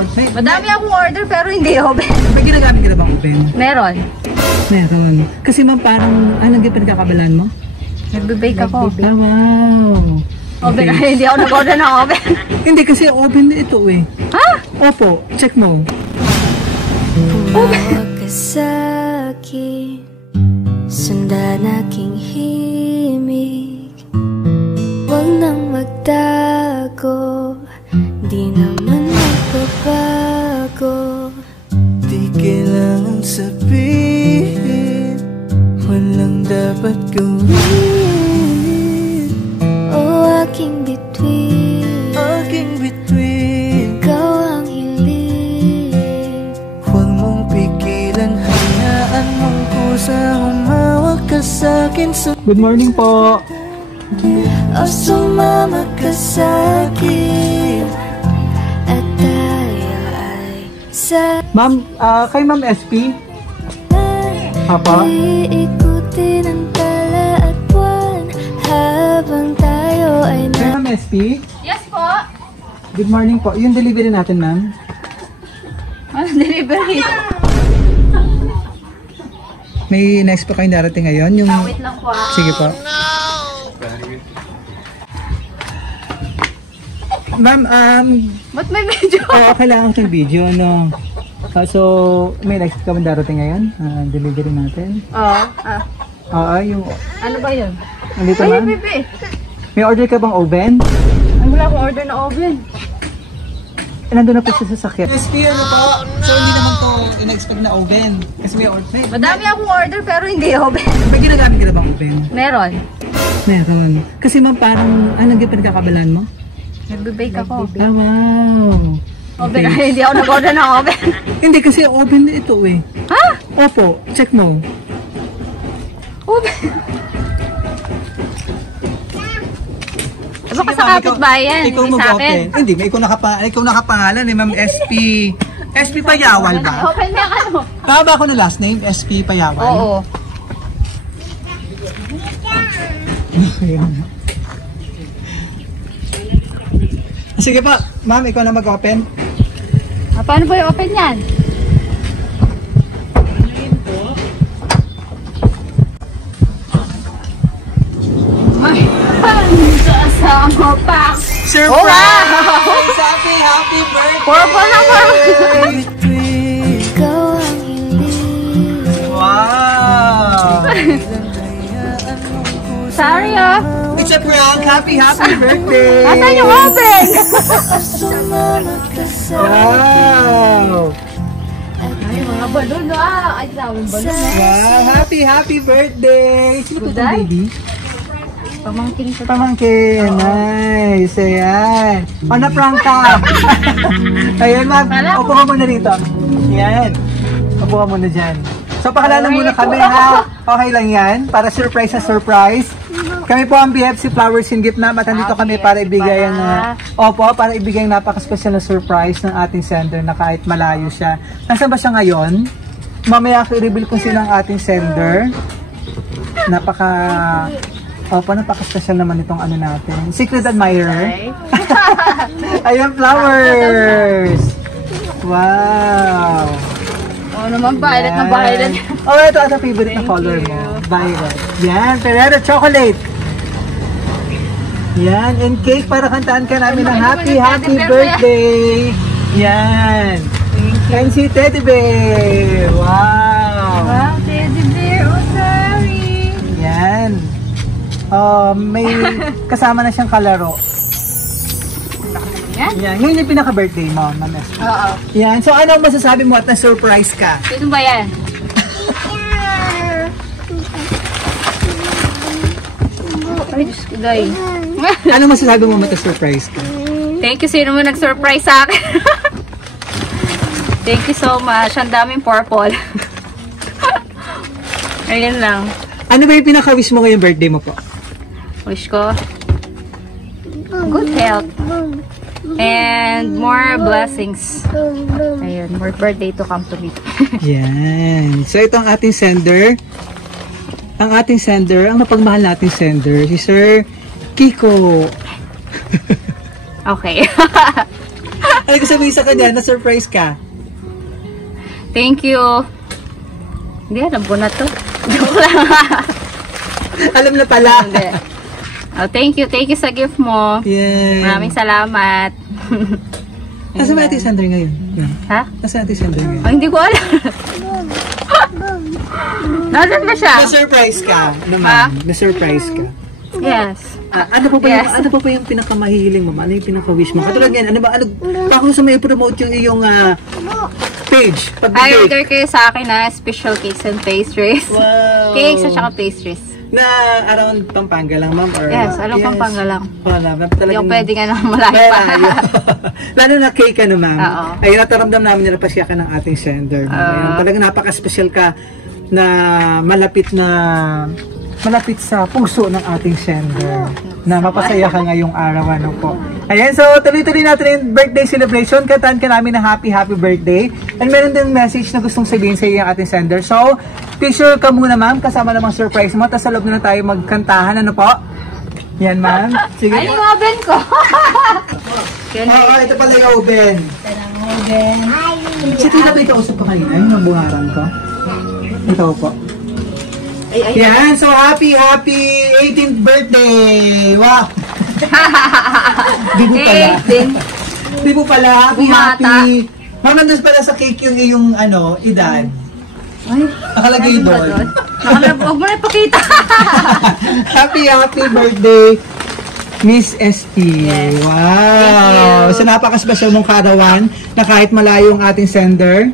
Madami akong order pero hindi open. May ginagamit ka na bang open? Meron. Meron. Kasi ma'am parang, anong pinagkakabalan mo? Nagbe-bake ako. Ah, wow. Open. Okay. Hindi ako nag-order ng open. Hindi kasi open ito eh. Ha? Opo, check mo. Tumawag ka sa'kin, sundan aking himig. Huwag nang magtago, di naman magbabago. Di kailangan sabihin, walang dapat gawin. O aking bituin, Aking bituin, ikaw ang hiling. huwag mong pigilan, hayaan mong kusa. Humawak ka sa'kin, Good morning po. o sumama ka sa'kin, at tayo ay sa Ma'am, kay Ma'am SP? Apa? iikutin ang tala at buwan habang tayo ay Kay Ma'am SP? Yes po. Good morning po. Yung delivery natin, ma'am. Ano delivery? May next pa kayong darating ngayon? Yung... Wait lang po. Sige po. Ma'am, Ba't may video? kailangan ko yung video, no? So, may next ka bang darating ngayon? Delivery natin? Oo. Yung... Ano ba yun? Andito, Ay, ma'am? bebe. May order ka bang oven? Ay, wala akong order na oven. Nandun na po sa sasakyan. SP, ano po? So, hindi naman to in-expect na oven. Kasi may order. Madami akong order pero hindi oven. May ginagamit ka na bang oven? Meron. Meron. Kasi ma'am, parang, anong pinagkakabalan mo? Nagbe-bake ako. Ah, wow. Oven. Ay, hindi ako nag-order ng oven. Hindi, kasi oven ito eh. Ha? Opo, check mo. Oven. Baka sa kapitbayan, Ikaw hindi sa akin. mag-open. Hindi, ikaw nakapangalan eh, Ma'am SP. SP Payawal ba? Open na ano? Tama ba ako na last name? SP Payawal? Oo. Sige po, ma'am, ikaw na mag-open. Paano ba yung open yan? Ay, kasama pa. Surprise! Oh, wow! Happy birthday! Purple naman. ikaw ang hiling. Wow! Sorry ah. It's a prank! Happy birthday! Asan yung open? Sumama ka sa'kin, Wow! Ay, mga balon ah. Ay, daming balon eh. Wow! Happy birthday! Sino po Kuday? itong baby? Pamangkin ko. Pamangkin! Nice! Ayan! O, na-prank ka! Ayan, ma'am. Upo ka muna rito. Ayan. Upo ka muna dyan. So, pakilala muna kami, ha? Okay lang yan. Para surprise na surprise. Kami po ang BFC Flowers in Gift na. Matandito kami para ibigay ang... para ibigay ang napaka-special na surprise ng ating sender na kahit malayo siya. Nasaan ba siya ngayon? Mamaya i-reveal kung sino ang ating sender. Napaka-special naman itong ano natin. Secret admirer. Ayan, flowers! Wow! Oo naman, violet na violet. Oh, ito favorite na color mo. Violet. Yan, Ferrero chocolate. Yan, and cake para kantaan ka namin ng happy birthday. Yan. And si Teddy Bear. Wow. Wow, teddy bear. Oh, sorry. Yan. May kasama na siyang kalaro. Yan. Ngayon yung pinaka-birthday mo, Ma'am SP. Oo. Yan. So, ano ang masasabi mo at na-surprise ka? Sino ba yan? Ay, Diyos ko, day. Ano masasabi mo at na-surprise ka? Thank you, sino mo nag-surprise sa akin. Thank you so much. Ang daming purple. Ayun lang. Ano ba yung pinaka-wish mo ngayong birthday mo po? Wish ko good health and more blessings. Ayun, more birthday to come to me. Yan. So, ito ang ating sender. Ang ating sender, ang mapagmahal nating sender, si Sir Kiko. Okay. Ano ko sabihin sa kanya? Na-surprise ka? Thank you. Hindi, alam ko na to. Joke lang. Alam na pala. Hindi. Oh, thank you sa gift mo. Yeah. Maraming salamat. Nasaan ba Ate Sandra ngayon? Yeah. Ha? Nasaan Ate Sandra ngayon? Oh, hindi ko alam. Nasaan ba siya? Na-surprise ka Ha? naman. Na-surprise ka. Yes. Ano pa ba Yes. ano pa ba yung pinakamahihiling mo? Ano yung pinaka-wish mo? Katulad yan, baka sa may promote yung iyong page. I-order kayo sa akin na special cakes and pastries. Wow. Cakes at saka pastries. Na around Pampanga lang, ma'am? Or, Yes, alam Pampanga lang. Wala, Yung pwede nga naman malayo pa. Lalo na cake ka naman. Oo. Ayun, nataramdam namin na napasya ka ng ating sender. Ayun, talagang napaka-special ka na malapit sa puso ng ating sender na mapasaya ka ngayong araw, ano po. Ayan, so tuloy-tuloy natin yung birthday celebration. Kantahan ka namin na happy birthday. And meron din message na gustong sabihin sa iyo yung ating sender. So, picture ka muna ma'am, kasama namang surprise mo. Tapos sa loob na tayo magkantahan, ano po? Yan ma'am. Sige. Ay, yung oven ko. Oo, ito pala yung oven. Si Tita ba ikausap ko kanina? Yung nabungaran ko? Ito po. Yan, so happy 18th birthday! Wow! Di mo pala. Di mo pala, happy. Ma'am, nandun pala sa cake yung iyong edad. Ay, Nakalagay doon. Huwag mo na ipakita. happy birthday, Miss ST. Yes. Wow! So napaka-special mong karawan na kahit malayo ang ating sender,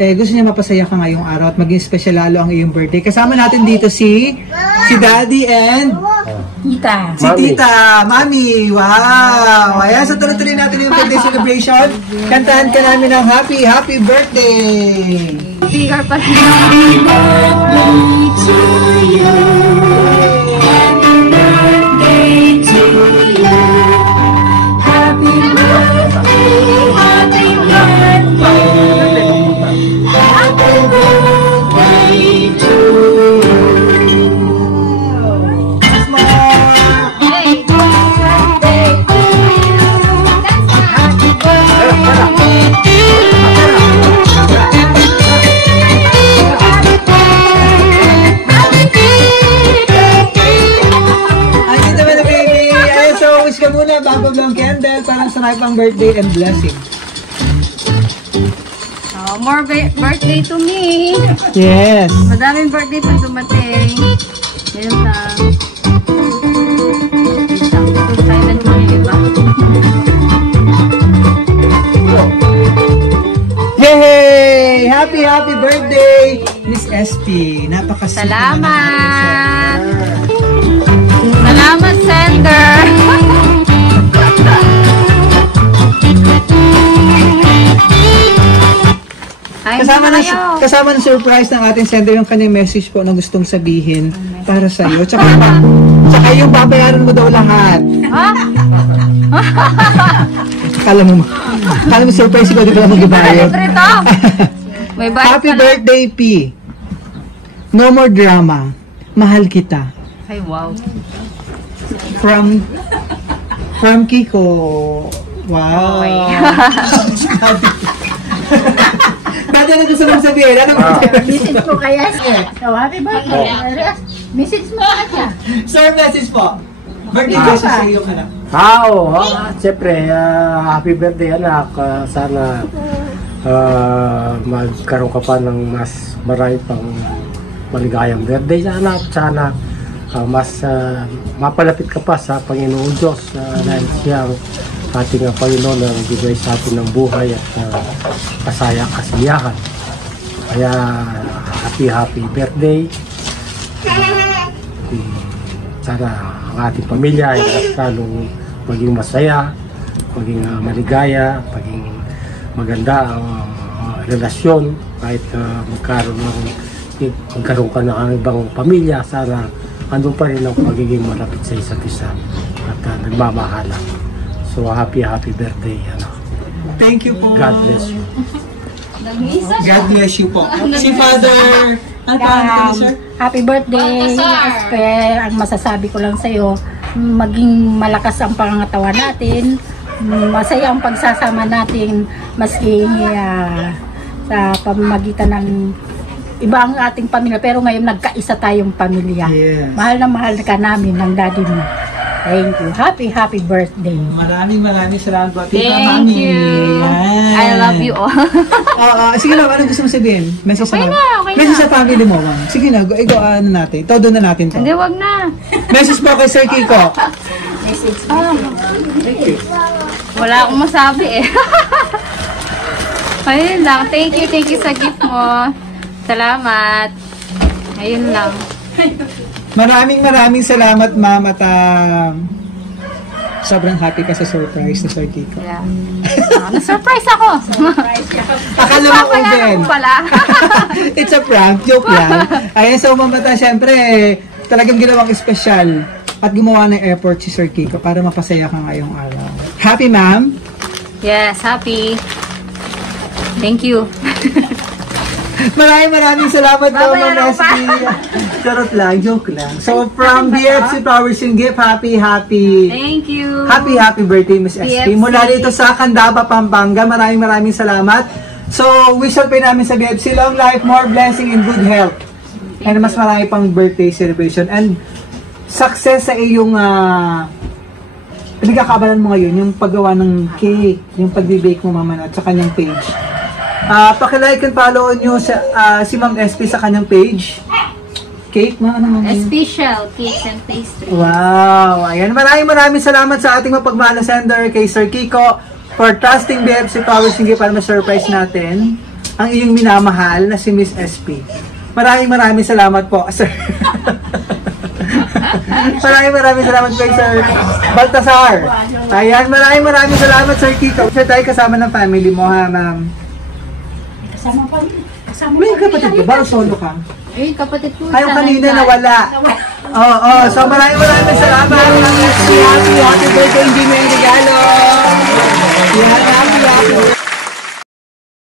gusto niya mapasaya ka ngayong araw at maging special lalo ang iyong birthday. Kasama natin dito si Daddy and Tita. si Tita, Mami. Wow! Ayan, so tuloy-tuloy natin yung birthday celebration. Kantahan ka namin ng happy birthday! Speaker pa rin. Bago ng candle, parang sanay pang birthday and blessing. Oh, more birthday to me. Yes. Madaming birthday pa dumating. Ngayon lang. Silent mo yung iba. Yay! Happy birthday, Miss SP. Napakasipag. Salamat! Salamat, sender! Kasama ng surprise ng ating sender yung kanyang message po na gustong sabihin para sa iyo. Tsaka yung babayaran mo daw lahat. Ha? Kala mo surprise ko, di ba mag-ibayad? May bayad Happy pala. birthday, P. No more drama. Mahal kita. Ay, wow. From Kiko. Wow. Dati na gusto mong sabihin. Ano mo Message ko kaya siya. So, happy birthday. Message mo kaya. Sir, message po. Birthday wishes sa iyo ka na. Oo. Siyempre, happy birthday anak. Sana magkaroon ka pa ng mas marami pang maligayang birthday sana. Sana mas mapalapit ka pa sa Panginoon Diyos dahil siyang ating Panginoon na nagbigay sa atin ng buhay at kasaya, kasiyahan. Kaya happy birthday. Sana ang ating pamilya ay lalong maging masaya, maging maligaya, maging maganda ang relasyon kahit magkaroon ka ng ibang pamilya. Sana andun pa rin ang pagiging malapit sa isa't isa at nagmamahalan. So happy birthday. Thank you po. God bless you. God bless you po. Si Father. Ano pa, sir? Happy birthday. Esper, ang masasabi ko lang sa'yo, maging malakas ang pangangatawan natin masaya ang pagsasama natin maski sa pamamagitan ng iba ang ating pamilya, pero ngayon nagkaisa tayong pamilya. Yes. Mahal na mahal ka namin ng daddy mo. Thank you. Happy birthday. Maraming salamat po. Tita Thank Mami. you. Yan. I love you all. Sige lang, ano gusto mo sabihin? Message Okay sa na, okay Message na. sa family mo, ma'am. Sige na, ano natin. Todo na natin to. Hindi, wag na. Message po kay Sir Kiko. Wala akong masabi eh. Ayun lang. Thank you sa gift mo. Salamat. Ayun lang. Maraming salamat, ma'am, at sobrang happy ka sa surprise na Sir Kiko. Yeah. Na-surprise ako. Akala mo Wala open. akong pala. It's a prank, joke lang. Ayan, so mamata, syempre, talagang ginawang espesyal at gumawa ng effort si Sir Kiko para mapasaya ka ngayong araw. Happy, ma'am? Yes, happy. Thank you. Maraming salamat po, Ma'am Babayaran SB. Charot lang, joke lang. So, from BFC Flowers and Gift, happy Thank you. birthday, Miss SB. BFC. Mula dito sa Candaba, Pampanga, maraming salamat. So, wish all pa namin sa BFC, long life, more blessing, and good health. And mas marami pang birthday celebration. And success sa iyong pinagkakabalan mo ngayon, yung paggawa ng cake, yung pag-bake mo, Mama, at sa kanyang page. Paki-like and follow nyo si Ma'am SP sa kanyang page. Cake, ano naman yun? Special cakes and pastries. Wow! Ayan, maraming salamat sa ating mapagmahal na sender kay Sir Kiko for trusting BFC Flowers and Gift para ma-surprise natin ang iyong minamahal na si Miss SP. Maraming salamat po, Sir. maraming salamat kay Sir Baltasar. Ayan, maraming salamat, Sir Kiko. Siya tayo kasama ng family mo, ha, ma'am? May kapatid ka ba o solo ka? Eh, kapatid ko. Ayong kanina nawala. Oo, so maraming salamat. Happy birthday, hindi mo yung regalo.